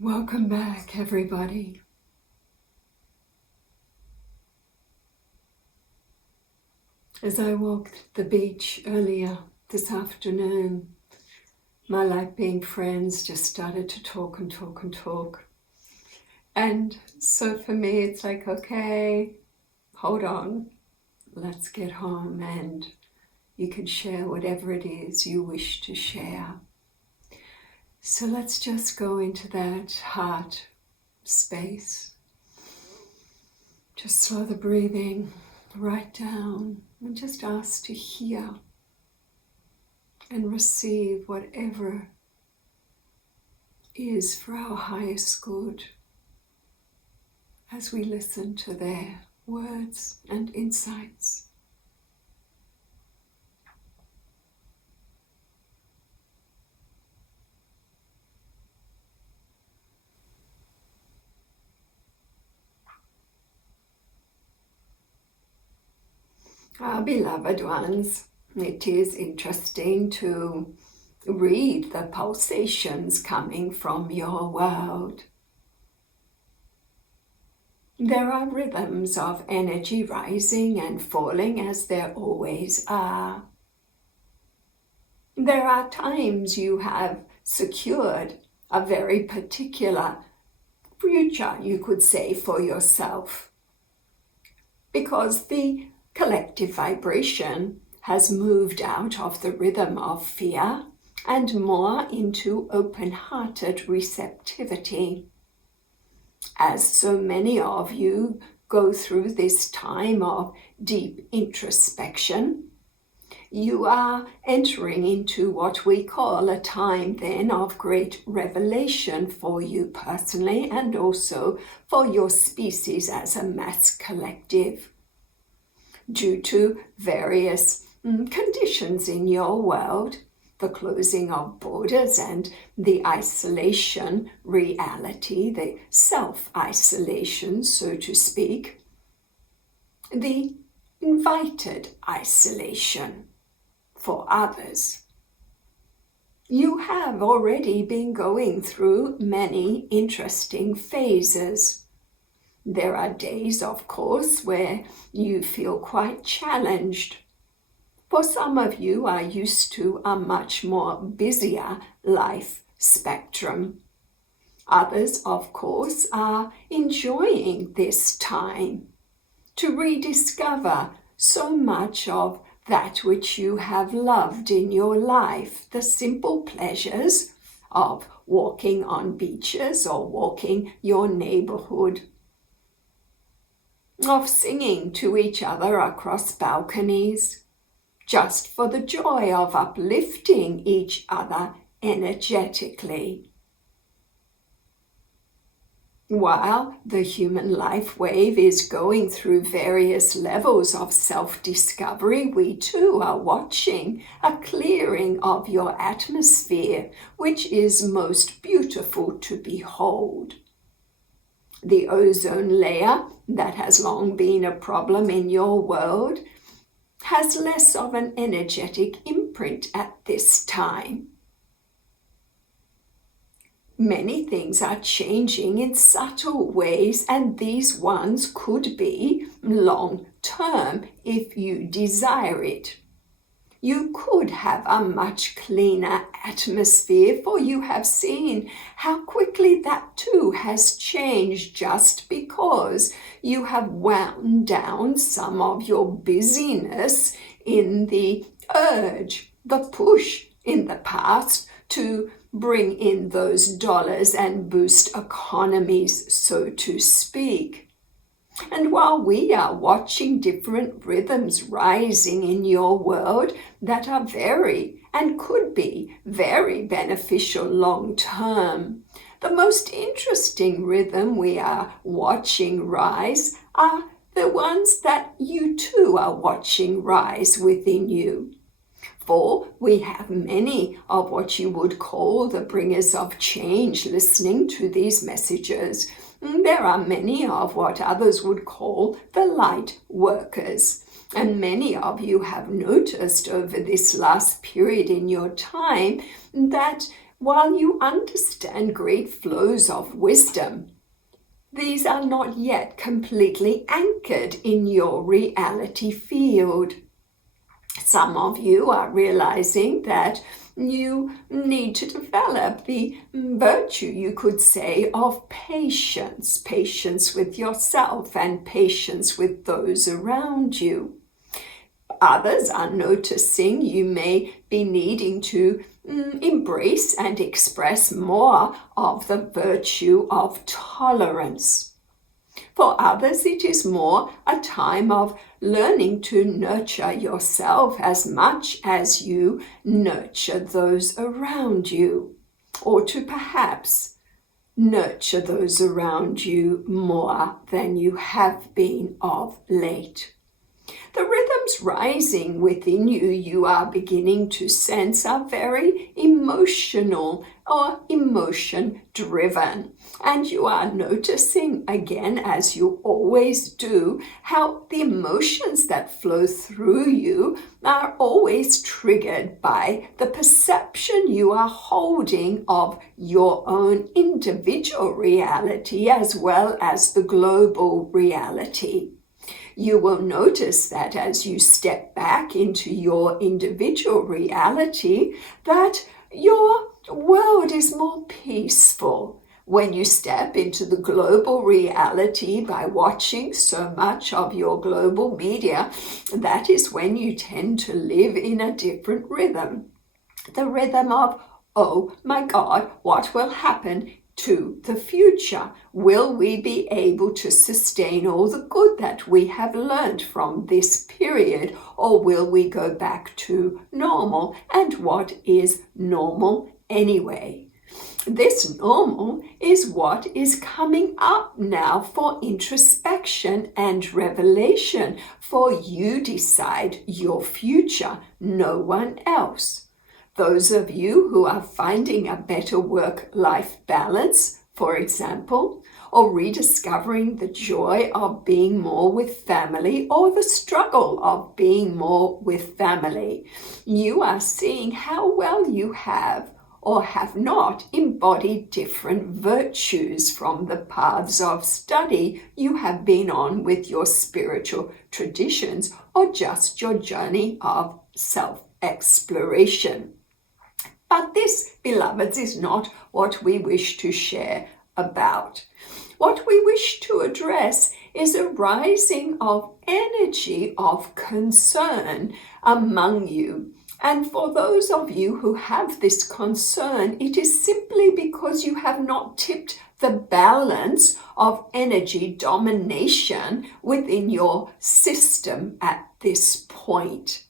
Welcome back, everybody. As I walked the beach earlier this afternoon, my light being friends just started to talk and talk and talk. And so for me, it's like, okay, hold on, let's get home and you can share whatever it is you wish to share. So let's just go into that heart space. Just slow the breathing right down and just ask to hear and receive whatever is for our highest good as we listen to their words and insights. Our beloved ones, it is interesting to read the pulsations coming from your world. There are rhythms of energy rising and falling, as there always are. There are times you have secured a very particular future, you could say, for yourself, because the collective vibration has moved out of the rhythm of fear and more into open-hearted receptivity. As so many of you go through this time of deep introspection, you are entering into what we call a time then of great revelation for you personally and also for your species as a mass collective. Due to various conditions in your world, the closing of borders and the isolation reality, the self-isolation, so to speak, the invited isolation for others. You have already been going through many interesting phases. There are days, of course, where you feel quite challenged. For some of you are used to a much more busier life spectrum. Others, of course, are enjoying this time to rediscover so much of that which you have loved in your life, the simple pleasures of walking on beaches or walking your neighborhood, of singing to each other across balconies, just for the joy of uplifting each other energetically. While the human life wave is going through various levels of self-discovery, we too are watching a clearing of your atmosphere, which is most beautiful to behold. The ozone layer, that has long been a problem in your world, has less of an energetic imprint at this time. Many things are changing in subtle ways, and these ones could be long-term if you desire it. You could have a much cleaner atmosphere, for you have seen how quickly that too has changed just because you have wound down some of your busyness in the urge, the push in the past to bring in those dollars and boost economies, so to speak. And while we are watching different rhythms rising in your world that are very and could be very beneficial long term, the most interesting rhythm we are watching rise are the ones that you too are watching rise within you. For we have many of what you would call the bringers of change listening to these messages. There are many of what others would call the light workers. And many of you have noticed over this last period in your time that while you understand great flows of wisdom, these are not yet completely anchored in your reality field. Some of you are realizing that you need to develop the virtue, you could say, of patience. Patience with yourself and patience with those around you. Others are noticing you may be needing to embrace and express more of the virtue of tolerance. For others, it is more a time of learning to nurture yourself as much as you nurture those around you, or to perhaps nurture those around you more than you have been of late. The rhythms rising within you, you are beginning to sense, are very emotional or emotion driven. And you are noticing again, as you always do, how the emotions that flow through you are always triggered by the perception you are holding of your own individual reality as well as the global reality. You will notice that as you step back into your individual reality, that your world is more peaceful. When you step into the global reality by watching so much of your global media, that is when you tend to live in a different rhythm. The rhythm of, oh my God, what will happen to the future? Will we be able to sustain all the good that we have learned from this period, or will we go back to normal? And what is normal anyway? This normal is what is coming up now for introspection and revelation, for you decide your future, no one else. Those of you who are finding a better work-life balance, for example, or rediscovering the joy of being more with family or the struggle of being more with family, you are seeing how well you have or have not embodied different virtues from the paths of study you have been on with your spiritual traditions or just your journey of self-exploration. But this, beloveds, is not what we wish to share about. What we wish to address is a rising of energy of concern among you. And for those of you who have this concern, it is simply because you have not tipped the balance of energy domination within your system at this point.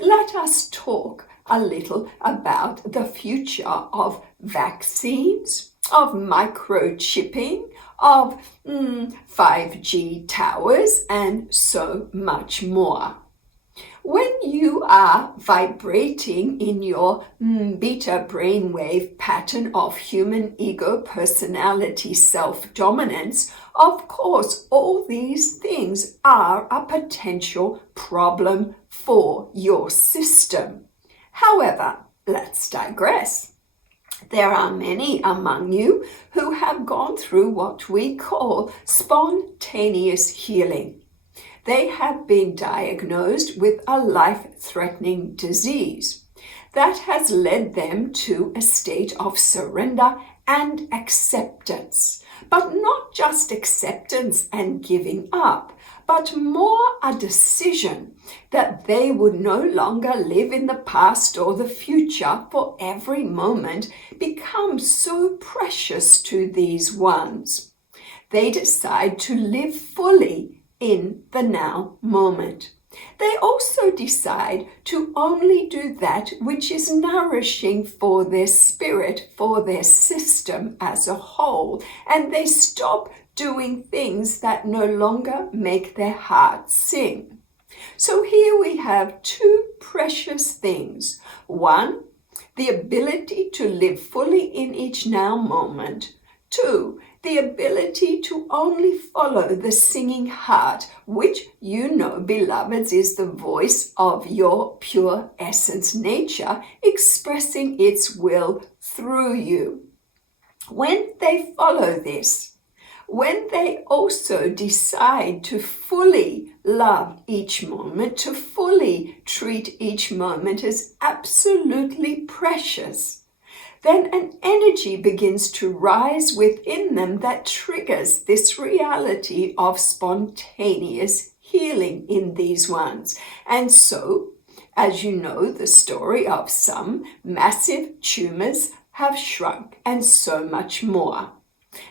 Let us talk a little about the future of vaccines, of microchipping, of 5G towers, and so much more. When you are vibrating in your beta brainwave pattern of human ego, personality, self-dominance, of course, all these things are a potential problem for your system. However, let's digress. There are many among you who have gone through what we call spontaneous healing. They have been diagnosed with a life-threatening disease that has led them to a state of surrender and acceptance. But not just acceptance and giving up, but more a decision that they would no longer live in the past or the future, for every moment becomes so precious to these ones. They decide to live fully in the now moment. They also decide to only do that which is nourishing for their spirit, for their system as a whole, and they stop doing things that no longer make their heart sing. So here we have two precious things. One, the ability to live fully in each now moment. Two, the ability to only follow the singing heart, which you know, beloveds, is the voice of your pure essence nature expressing its will through you. When they follow this, when they also decide to fully love each moment, to fully treat each moment as absolutely precious, then an energy begins to rise within them that triggers this reality of spontaneous healing in these ones. And so, as you know, the story of some massive tumors have shrunk and so much more.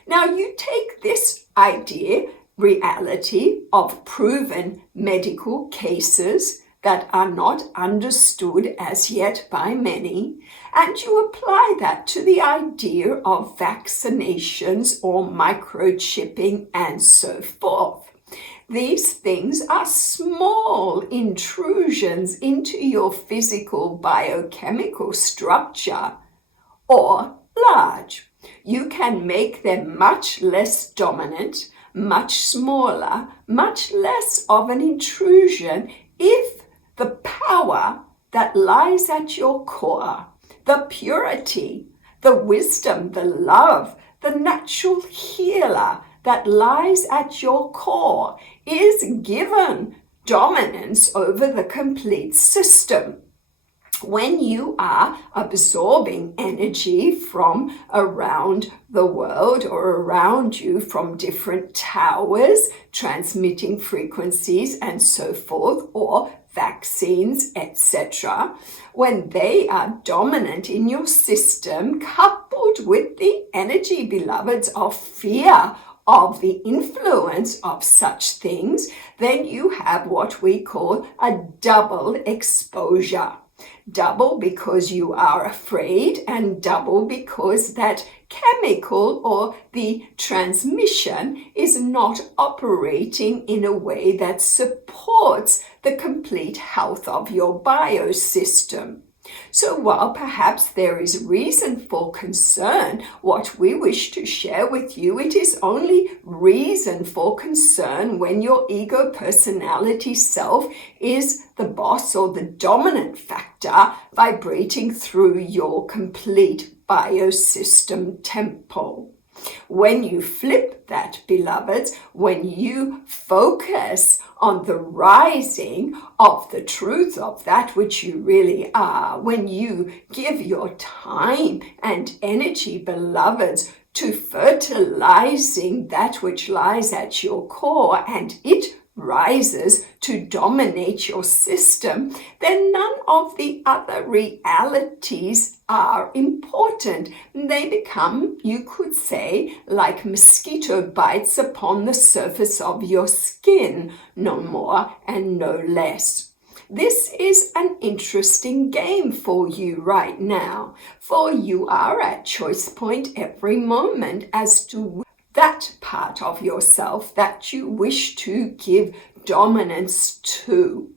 Now you take this idea, reality of proven medical cases that are not understood as yet by many, and you apply that to the idea of vaccinations or microchipping and so forth. These things are small intrusions into your physical biochemical structure, or large. You can make them much less dominant, much smaller, much less of an intrusion if the power that lies at your core, the purity, the wisdom, the love, the natural healer that lies at your core is given dominance over the complete system. When you are absorbing energy from around the world or around you from different towers, transmitting frequencies and so forth, or vaccines, etc., when they are dominant in your system, coupled with the energy, beloveds, of fear, of the influence of such things, then you have what we call a double exposure. Double because you are afraid, and double because that chemical or the transmission is not operating in a way that supports the complete health of your biosystem. So while perhaps there is reason for concern, what we wish to share with you, it is only reason for concern when your ego personality self is the boss or the dominant factor vibrating through your complete biosystem temple. When you flip that, beloveds, when you focus on the rising of the truth of that which you really are, when you give your time and energy, beloveds, to fertilizing that which lies at your core, and it rises to dominate your system, then none of the other realities are important. They become, you could say, like mosquito bites upon the surface of your skin, no more and no less. This is an interesting game for you right now, for you are at choice point every moment as to that part of yourself that you wish to give dominance to.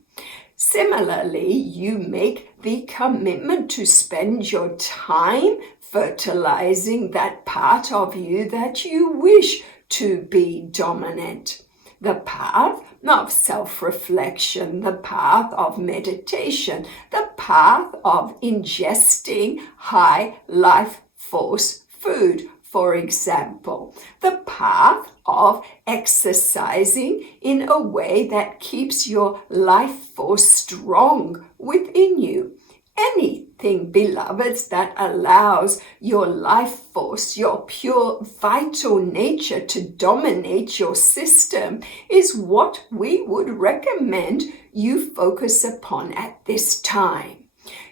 Similarly, you make the commitment to spend your time fertilizing that part of you that you wish to be dominant. The path of self-reflection, the path of meditation, the path of ingesting high life force food, for example, the path of exercising in a way that keeps your life force strong within you. Anything, beloveds, that allows your life force, your pure vital nature to dominate your system is what we would recommend you focus upon at this time.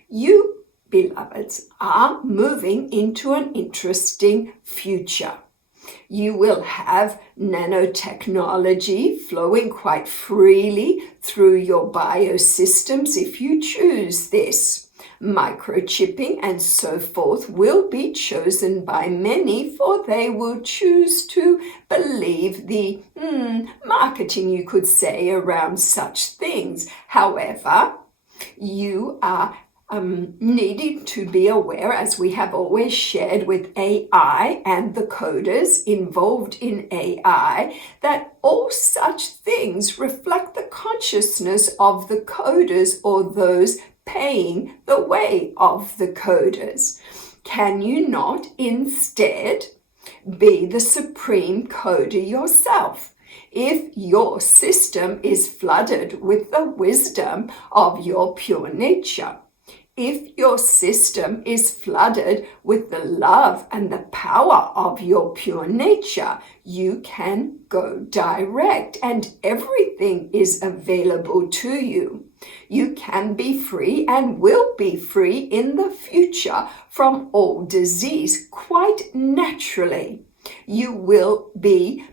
You, beloveds, are moving into an interesting future. You will have nanotechnology flowing quite freely through your biosystems if you choose this. Microchipping and so forth will be chosen by many, for they will choose to believe the marketing, you could say, around such things. However, you are needing to be aware, as we have always shared with AI and the coders involved in AI, that all such things reflect the consciousness of the coders or those paying the way of the coders. Can you not instead be the supreme coder yourself? If your system is flooded with the wisdom of your pure nature, if your system is flooded with the love and the power of your pure nature, you can go direct and everything is available to you. You can be free and will be free in the future from all disease quite naturally. You will be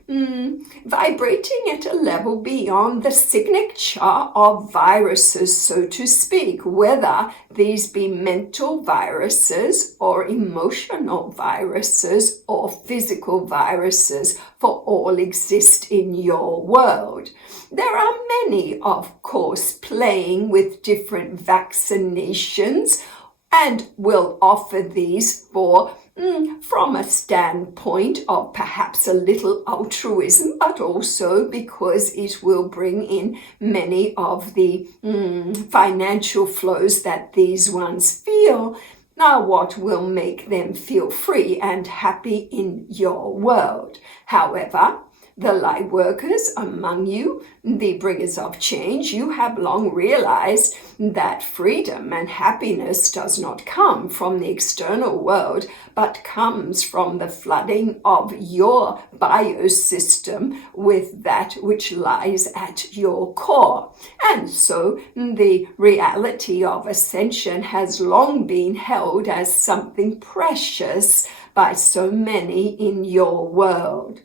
vibrating at a level beyond the signature of viruses, so to speak, whether these be mental viruses or emotional viruses or physical viruses, for all exist in your world. There are many, of course, playing with different vaccinations and will offer these from a standpoint of perhaps a little altruism, but also because it will bring in many of the financial flows that these ones feel, are what will make them feel free and happy in your world. However, the light workers among you, the bringers of change, you have long realized that freedom and happiness does not come from the external world, but comes from the flooding of your biosystem with that which lies at your core. And so the reality of ascension has long been held as something precious by so many in your world.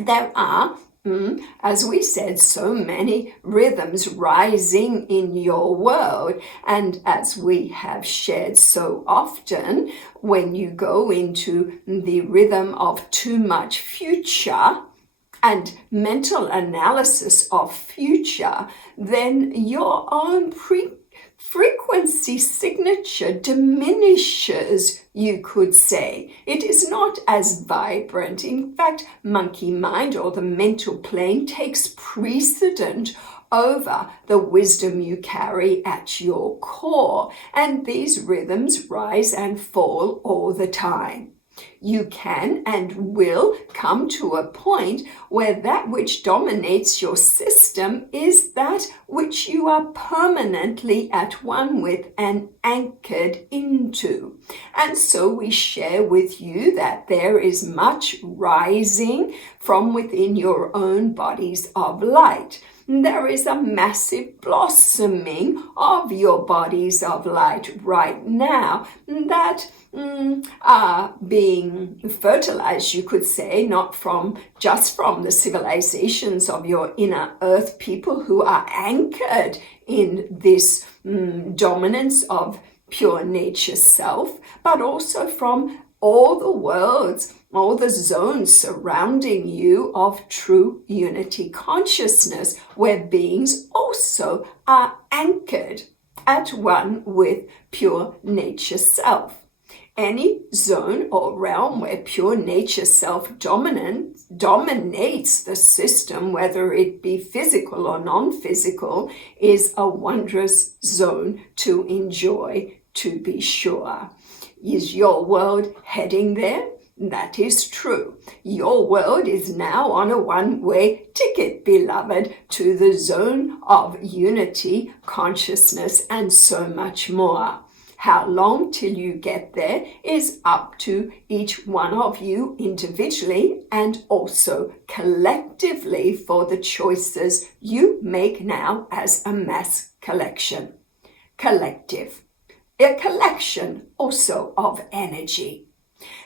There are, as we said, so many rhythms rising in your world. And as we have shared so often, when you go into the rhythm of too much future and mental analysis of future, then your own frequency signature diminishes, you could say. It is not as vibrant. In fact, monkey mind or the mental plane takes precedent over the wisdom you carry at your core, and these rhythms rise and fall all the time. You can and will come to a point where that which dominates your system is that which you are permanently at one with and anchored into. And so we share with you that there is much rising from within your own bodies of light. There is a massive blossoming of your bodies of light right now that are being fertilized, you could say, not just from the civilizations of your inner earth people who are anchored in this dominance of pure nature self, but also from all the worlds, all the zones surrounding you of true unity consciousness, where beings also are anchored at one with pure nature self. Any zone or realm where pure nature self dominates the system, whether it be physical or non-physical, is a wondrous zone to enjoy, to be sure. Is your world heading there? That is true. Your world is now on a one-way ticket, beloved, to the zone of unity, consciousness, and so much more. How long till you get there is up to each one of you individually and also collectively for the choices you make now as a mass collection. Collective. A collection also of energy.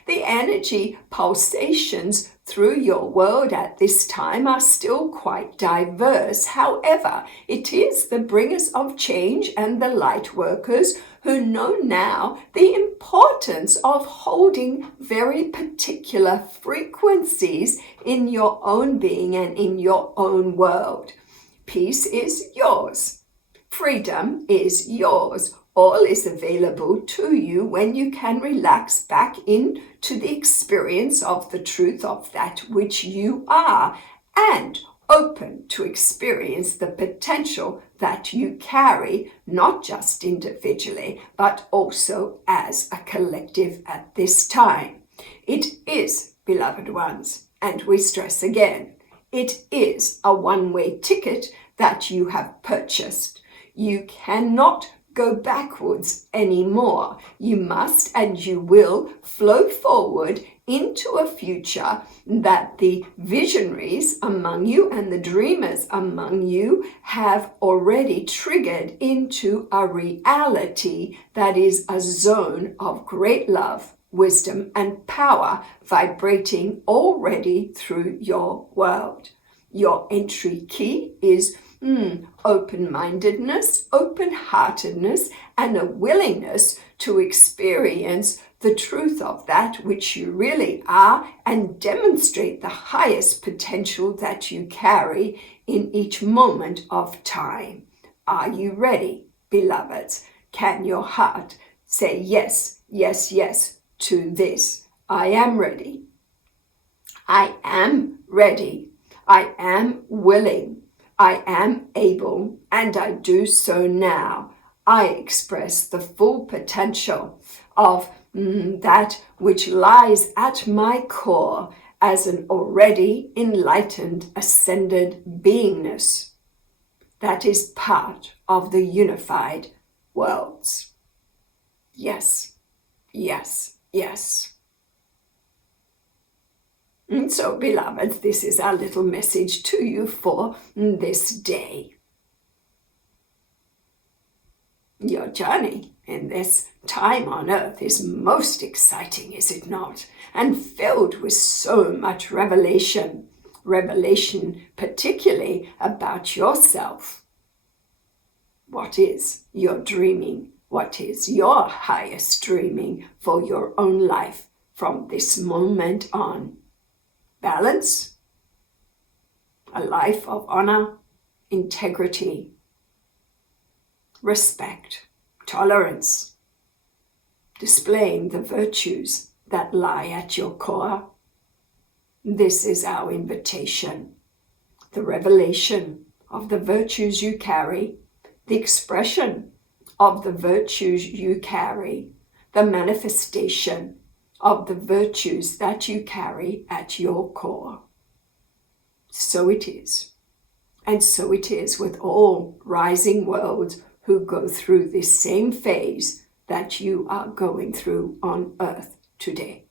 The energy pulsations through your world at this time are still quite diverse. However, it is the bringers of change and the light workers who know now the importance of holding very particular frequencies in your own being and in your own world. Peace is yours. Freedom is yours. All is available to you when you can relax back into the experience of the truth of that which you are and open to experience the potential that you carry, not just individually, but also as a collective at this time. It is, beloved ones, and we stress again, it is a one-way ticket that you have purchased. You cannot go backwards anymore. You must and you will flow forward into a future that the visionaries among you and the dreamers among you have already triggered into a reality that is a zone of great love, wisdom, and power vibrating already through your world. Your entry key is open-mindedness, open-heartedness, and a willingness to experience the truth of that which you really are and demonstrate the highest potential that you carry in each moment of time. Are you ready, beloveds? Can your heart say yes, yes, yes to this? I am ready. I am ready. I am willing. I am able, and I do so now. I express the full potential of that which lies at my core as an already enlightened, ascended beingness that is part of the unified worlds. Yes, yes, yes. And so, beloveds, this is our little message to you for this day. Your journey in this time on earth is most exciting, is it not? And filled with so much revelation. Revelation particularly about yourself. What is your dreaming? What is your highest dreaming for your own life from this moment on? Balance, a life of honor, integrity, respect, tolerance, displaying the virtues that lie at your core. This is our invitation, the revelation of the virtues you carry, the expression of the virtues you carry, the manifestation of the virtues that you carry at your core. So it is. And so it is with all rising worlds who go through this same phase that you are going through on earth today.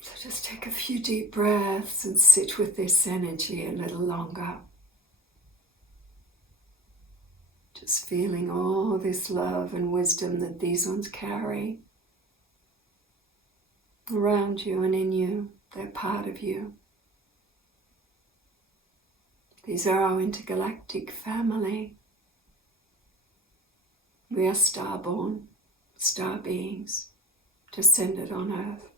So just take a few deep breaths and sit with this energy a little longer. Just feeling all this love and wisdom that these ones carry around you and in you. They're part of you. These are our intergalactic family. We are star-born, star beings, descended on earth.